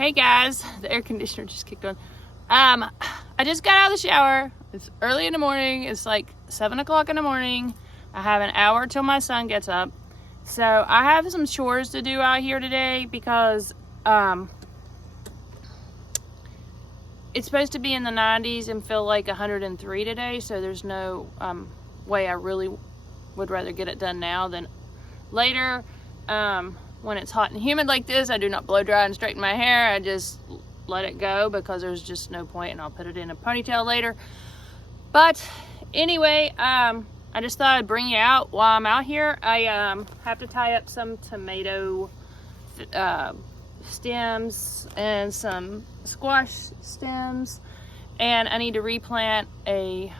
Hey guys, the air conditioner just kicked on. I just got out of the shower. It's early in the morning. It's like 7 o'clock in the morning. I have an hour till my son gets up. So I have some chores to do out here today because it's supposed to be in the 90s and feel like 103 today. So there's no way. I really would rather get it done now than later. When it's hot and humid like this, I do not blow dry and straighten my hair. I just let it go because there's just no point, and I'll put it in a ponytail later. But anyway, I just thought I'd bring you out while I'm out here. I have to tie up some tomato stems and some squash stems, and I need to replant a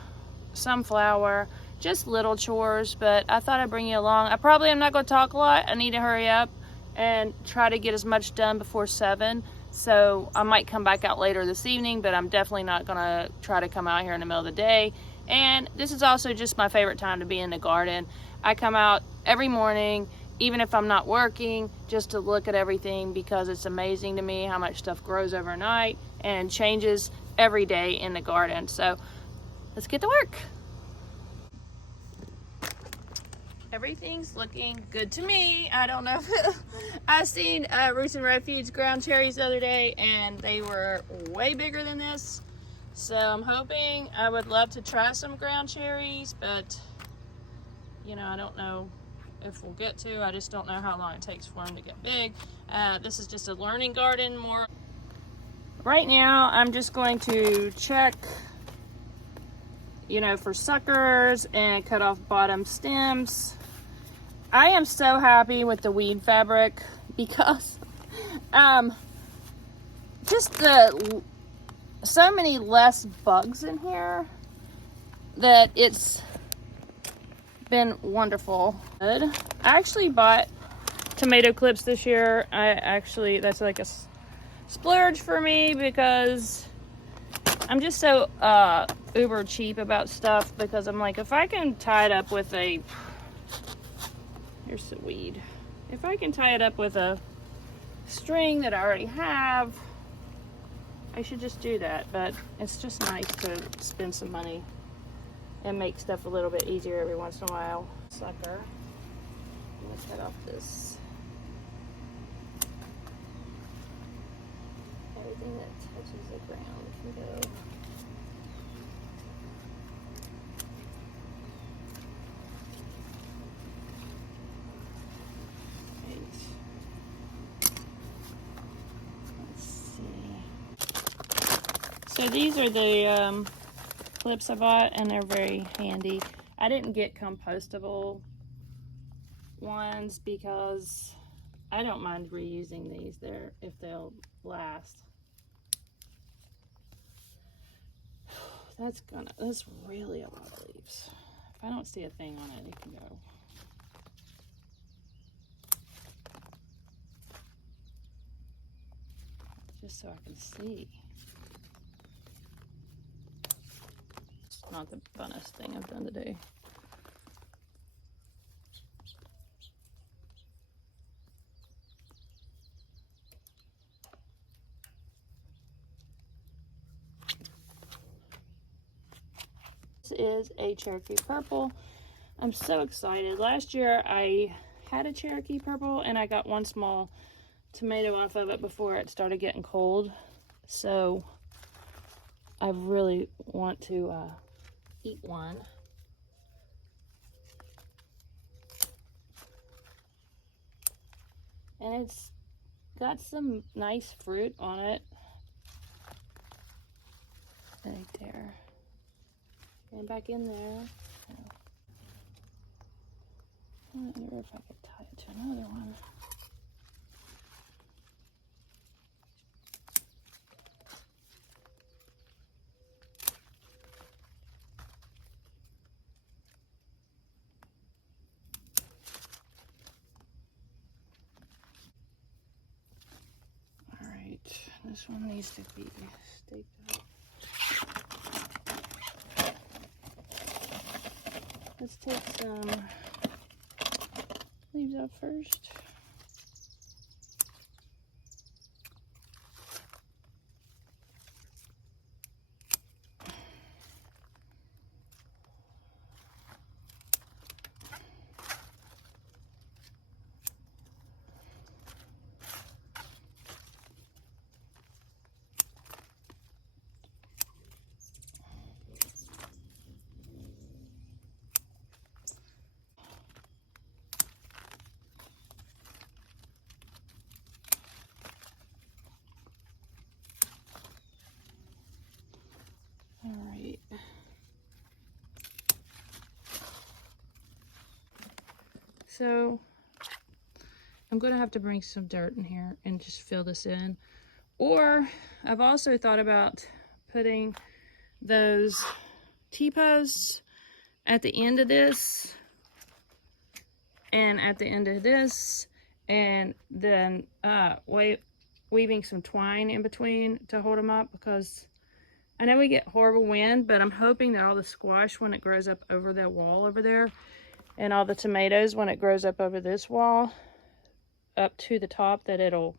sunflower. Just little chores, but I thought I'd bring you along. I probably am not going to talk a lot. I need to hurry up and try to get as much done before 7. So I might come back out later this evening, but I'm definitely not going to try to come out here in the middle of the day. And this is also just my favorite time to be in the garden. I come out every morning, even if I'm not working, just to look at everything, because it's amazing to me how much stuff grows overnight and changes every day in the garden. So let's get to work. Everything's looking good to me. I don't know if I seen Roots and Refuge ground cherries the other day, and they were way bigger than this. So I'm hoping, I would love to try some ground cherries, but you know, I don't know if we'll get to. I just don't know how long it takes for them to get big. This is just a learning garden more. Right now, I'm just going to check, you know, for suckers and cut off bottom stems. I am so happy with the weed fabric because just so many less bugs in here that it's been wonderful. Good. I actually bought tomato clips this year. That's like a splurge for me because I'm just so uber cheap about stuff, because I'm like, if I can tie it up with a, here's the weed. If I can tie it up with a string that I already have, I should just do that. But it's just nice to spend some money and make stuff a little bit easier every once in a while. Sucker. I'm gonna cut off this. Everything that touches the ground can go. So these are the clips I bought, and they're very handy. I didn't get compostable ones because I don't mind reusing these if they'll last. That's really a lot of leaves. If I don't see a thing on it, it can go. Just so I can see. Not the funnest thing I've done today. This is a Cherokee Purple. I'm so excited. Last year I had a Cherokee Purple and I got one small tomato off of it before it started getting cold. So I really want to eat one. And it's got some nice fruit on it. Right there. And back in there. I wonder if I could tie it to another one. This one needs to be staked up. Let's take some leaves out first. So I'm going to have to bring some dirt in here and just fill this in. Or I've also thought about putting those T-posts at the end of this and at the end of this, and then weaving some twine in between to hold them up, because I know we get horrible wind, but I'm hoping that all the squash, when it grows up over that wall over there, and all the tomatoes, when it grows up over this wall up to the top, that it'll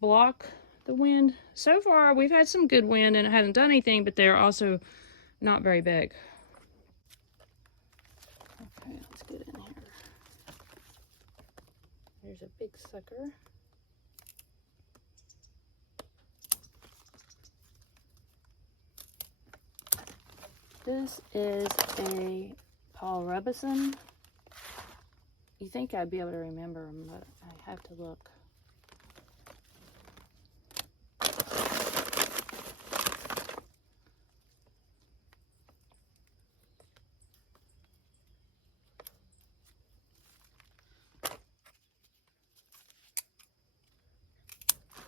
block the wind. So far we've had some good wind and it hasn't done anything, but they're also not very big. Okay, let's get in here. There's a big sucker. This is a Paul Robeson. You think I'd be able to remember them, but I have to look.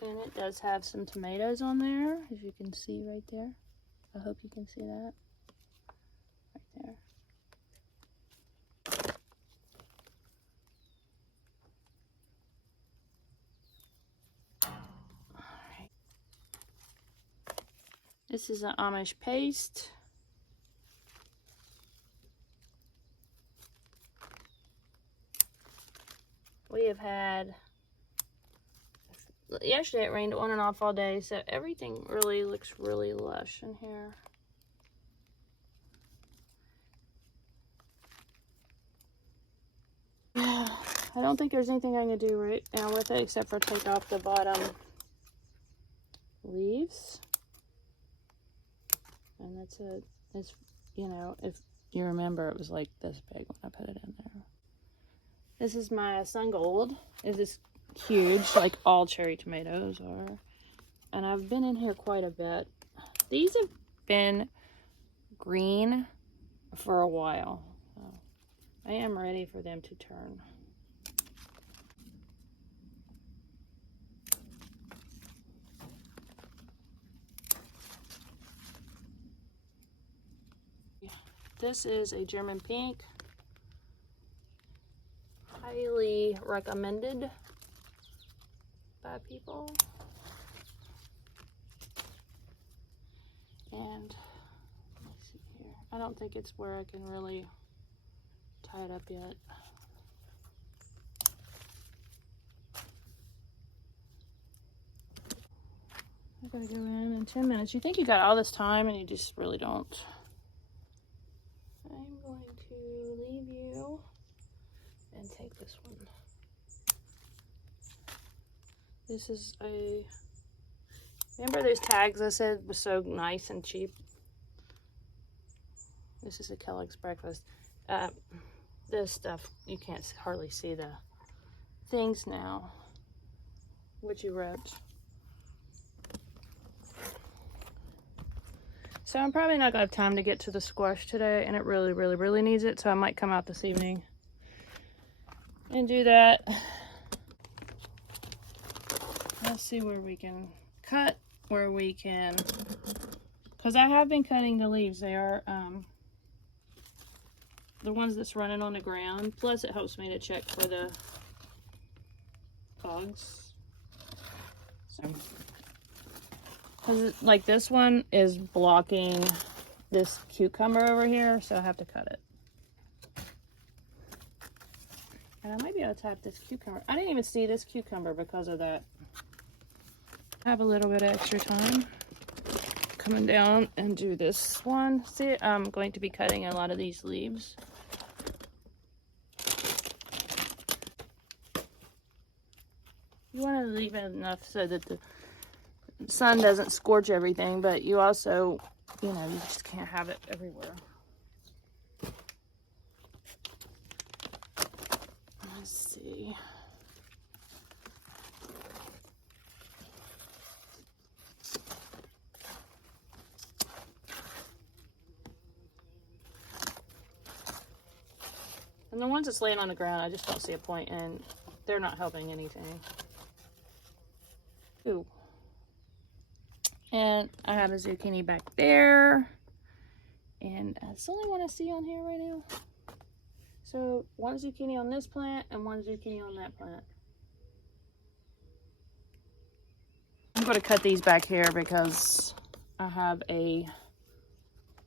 And it does have some tomatoes on there, as you can see right there. I hope you can see that. Right there. Alright. This is an Amish paste. We have had, yesterday it rained on and off all day, so everything really looks really lush in here. I don't think there's anything I can do right now with it except for take off the bottom leaves. And that's it. It's, you know, if you remember, it was like this big when I put it in there. This is my sun gold. It is huge, like all cherry tomatoes are. And I've been in here quite a bit. These have been green for a while. So I am ready for them to turn. This is a German pink. Highly recommended by people. And let's see here. I don't think it's where I can really tie it up yet. I gotta go in 10 minutes. You think you got all this time and you just really don't. I'm going to leave you and take this one. This is a, remember those tags I said was so nice and cheap? This is a Kellogg's breakfast. This stuff, you can't hardly see the things now. Witchy ropes. So I'm probably not gonna have time to get to the squash today, and it really, really, really needs it. So I might come out this evening and do that. Let's see where we can cut, where we can, because I have been cutting the leaves. They are the ones that's running on the ground. Plus it helps me to check for the bugs. So, because like this one is blocking this cucumber over here, so I have to cut it. And I might be able to tap this cucumber. I didn't even see this cucumber because of that. I have a little bit of extra time coming down and do this one. See, I'm going to be cutting a lot of these leaves. You want to leave it enough so that the sun doesn't scorch everything, but you also, you know, you just can't have it everywhere. Let's see. And the ones that's laying on the ground, I just don't see a point in. They're not helping anything. Ooh. And I have a zucchini back there. And that's the only one I see on here right now. So one zucchini on this plant and one zucchini on that plant. I'm going to cut these back here because I have a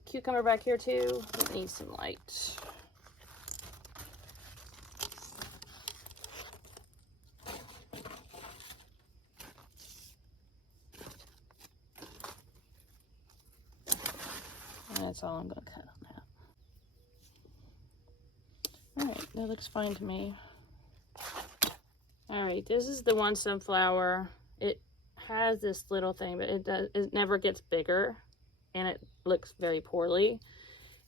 cucumber back here too. It needs some light. And that's all I'm going to cut on that. Alright, that looks fine to me. Alright, this is the one sunflower. It has this little thing, but it never gets bigger, and it looks very poorly.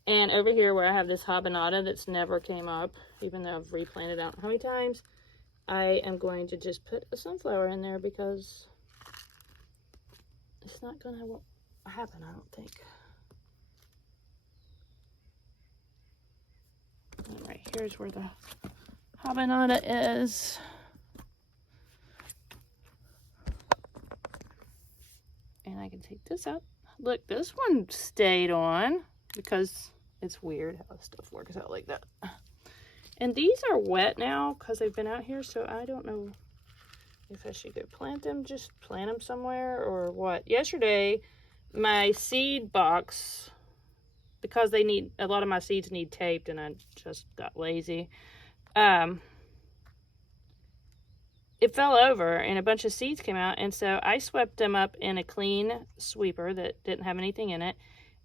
And over here where I have this habanada that's never came up, even though I've replanted out how many times, I am going to just put a sunflower in there because it's not going to happen, I don't think. All right, here's where the habanada is. And I can take this out. Look, this one stayed on because it's weird how stuff works out like that. And these are wet now because they've been out here, so I don't know if I should go plant them, just plant them somewhere or what. Yesterday, my seed box, because they need, a lot of my seeds need taped and I just got lazy. It fell over and a bunch of seeds came out, and so I swept them up in a clean sweeper that didn't have anything in it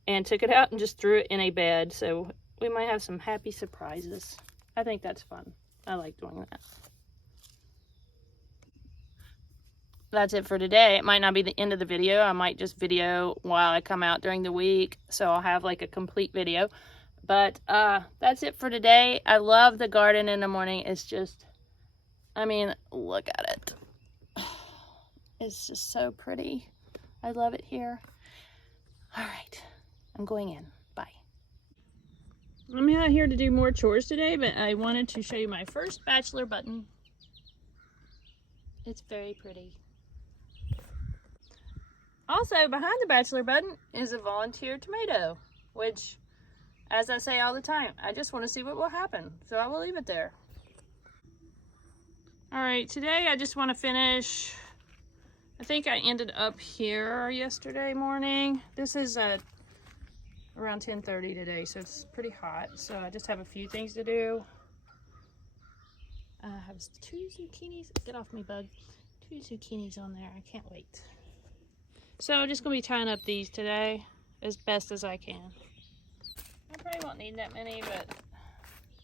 and took it out and just threw it in a bed. So we might have some happy surprises. I think that's fun. I like doing that. That's it for today. It might not be the end of the video. I might just video while I come out during the week, so I'll have like a complete video. But that's it for today. I love the garden in the morning. It's just, I mean, look at it. It's just so pretty. I love it here. All right, I'm going in. Bye. I'm out here to do more chores today, but I wanted to show you my first bachelor button. It's very pretty. Also, behind the bachelor button is a volunteer tomato, which, as I say all the time, I just want to see what will happen, so I will leave it there. Alright, today I just want to finish, I think I ended up here yesterday morning. This is around 10:30 today, so it's pretty hot. So I just have a few things to do. I have 2 zucchinis, get off me bug, 2 zucchinis on there, I can't wait. So I'm just going to be tying up these today as best as I can. I probably won't need that many, but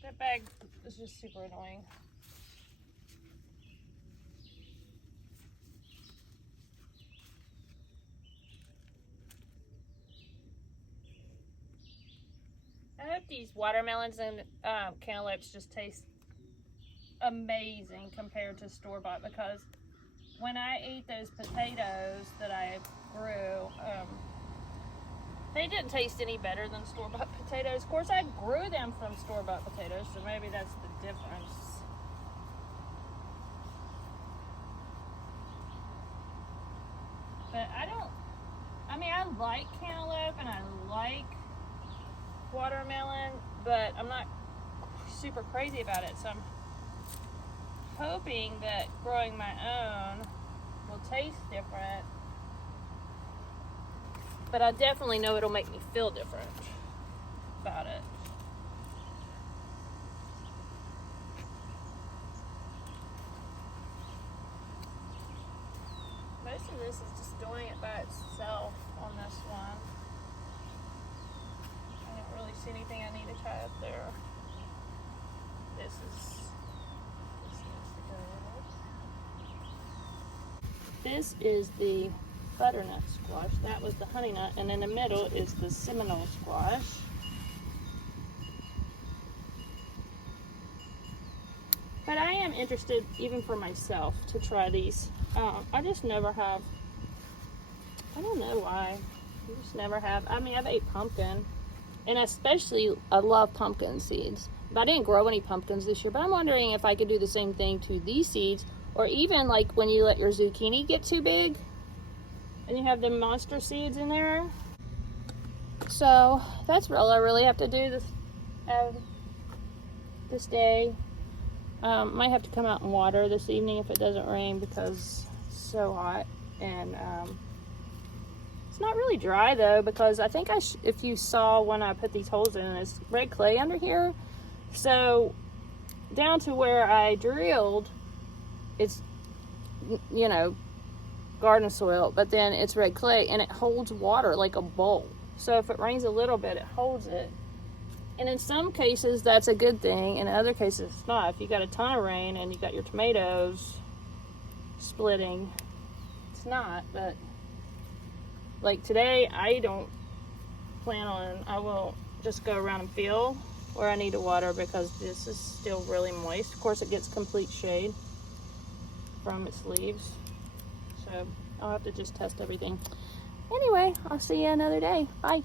that bag is just super annoying. I hope these watermelons and cantaloupes just taste amazing compared to store-bought, because when I ate those potatoes that I grew, they didn't taste any better than store-bought potatoes. Of course, I grew them from store-bought potatoes, so maybe that's the difference. But I mean, I like cantaloupe and I like watermelon, but I'm not super crazy about it, so I'm hoping that growing my own will taste different, but I definitely know it'll make me feel different about it. Most of this is just doing it by itself on this one. I don't really see anything I need to tie up there. This needs to go. This is the butternut squash. That was the honey nut, and in the middle is the Seminole squash. But I am interested, even for myself, to try these. I just never have. I don't know why. I just never have. I mean, I've ate pumpkin, and especially I love pumpkin seeds, I didn't grow any pumpkins this year, but I'm wondering if I could do the same thing to these seeds, or even like when you let your zucchini get too big and you have the monster seeds in there. So that's all I really have to do this day. Might have to come out and water this evening if it doesn't rain, because it's so hot. And it's not really dry though, because I think if you saw when I put these holes in, it's red clay under here. So down to where I drilled, it's, you know, garden soil, but then it's red clay and it holds water like a bowl. So if it rains a little bit, it holds it. And in some cases that's a good thing, in other cases it's not. If you got a ton of rain and you got your tomatoes splitting, it's not. But like today, I don't plan on, I will just go around and feel where I need to water, because this is still really moist. Of course it gets complete shade from its leaves, so I'll have to just test everything. Anyway, I'll see you another day. Bye.